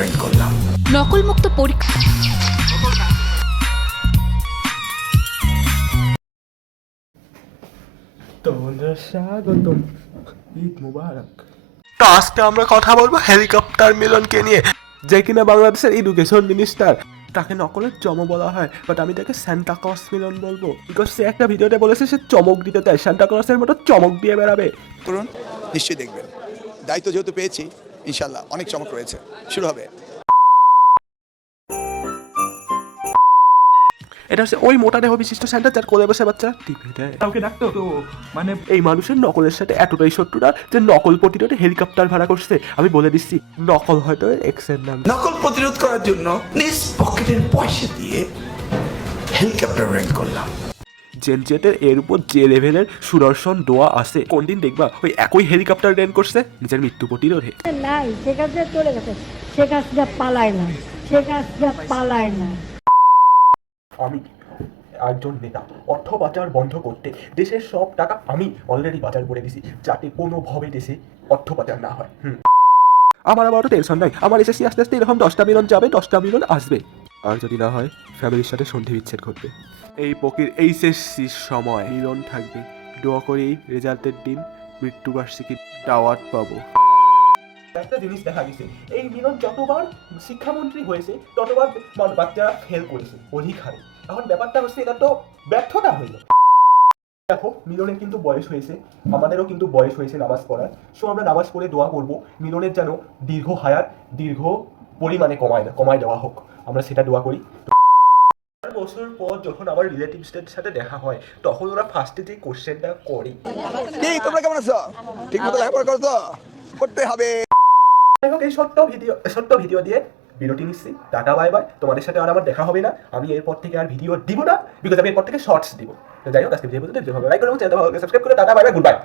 Red করলাম। নকল মুক্ত পরীক্ষা। তো বন্ধুরা স্বাগতম, ঈদ মুবারক। তো আজকে আমরা কথা বলবো হেলিকপ্টার মিলনকে নিয়ে, যে কিনা বাংলাদেশের এডুকেশন মিনিস্টার। তাকে নকলের চমো বলা হয়, বাট আমি তাকে সান্টা ক্লজ মিলন বলবো, বিকজ সে একটা ভিডিওতে বলেছে সে চমক দিতে চায়, সান্টা ক্লজের মতো চমক দিয়ে বেড়াবে। করুন, নিশ্চয়ই দেখবেন। দায়িত্ব যেহেতু পেয়েছি, ইনশাল্লাহ অনেক চমক রয়েছে, শুরু হবে। এটা হচ্ছে ওই মোটা দেহ বিশিষ্ট সেন্টার যার কোলে বসে বাচ্চা টিপে দেয়। কাউকে ডাকতো তো, মানে এই মানুষের নকলের সাথে এতটাই শত্রুতা যে নকল প্রতিরোধে হেলিকপ্টার ভাড়া করছে। আমি বলে দিচ্ছি, নকল হয়তো এক্স এর নাম। নকল প্রতিরোধ করার জন্য নিজ পকেটের পয়সা দিয়ে হেলিকপ্টার রেড করলাম। জেনজেটের এর উপর যে লেভেলের সুদর্শন দোয়া আছে, কোনদিন দেখবা ওই একই হেলিকপ্টার রেন করছে নিজের মৃত্যু প্রতিরোধে। নাই, শেখ হাসিনা চলে গেছে, শেখ হাসিনা পালায় না, শেখ হাসিনা পালায় না। আমি একজন নেতা, অর্থ পাচার বন্ধ করতে দেশের সব টাকা আমি অলরেডি পাচার করে দিছি, যাতে কোনোভাবে দেশে অর্থ পাচার না হয়। আমার আবার তো টেনশন নাই, আমার এসএসসি আস্তে আস্তে এরকম 10টা মিলন যাবে, 10টা মিলন আসবে। আর যদি না হয় ফ্যামিলির সাথে সন্ধি বিচ্ছেদ ঘটবে। এই পকির এইচএসসির সময় মিলন থাকবে। দোয়া করি রেজাল্টের দিন মৃত্যুবার্ষিকী দাওয়াত পাবো। একটা জিনিস দেখা গেছে, এই মিলন যতবার শিক্ষামন্ত্রী হয়েছে ততবার বাচ্চারা ফেল করেছে অধিক হারে। এখন ব্যাপারটা হচ্ছে এটা তো ব্যর্থতা হইল। দেখো, মিলনের কিন্তু বয়স হয়েছে, আমাদেরও কিন্তু বয়স হয়েছে নামাজ পড়ার। সো আমরা নামাজ পড়ে দোয়া করব মিলনের যেন দীর্ঘ হায়াত, দীর্ঘ পরিমাণে কমায় দেওয়া হোক, আমরা সেটা দোয়া করি। বছর পর যখন আমার রিলেটিভসদের সাথে দেখা হয়, তখন ওরা ফার্স্টে যে কোশ্চেনটা করে, এই তোমরা কেমন আছো, ঠিক মতো লেখাপড়া করছো, করতে হবে। যাই হোক, এই ছোট্ট ভিডিও দিয়ে বিরতি নিচ্ছি। টাটা বাই বাই, তোমাদের সাথে আর আমার দেখা হবে না। আমি এরপর থেকে আর ভিডিও দিব না, বিকজ আমি এরপর থেকে শর্টস দিব। তো যাই হোক, আজকে ভিডিও পর্যন্ত, লাইক করুন, চ্যানেলটা ভালো করে সাবস্ক্রাইব করে tata bye bye, good bye.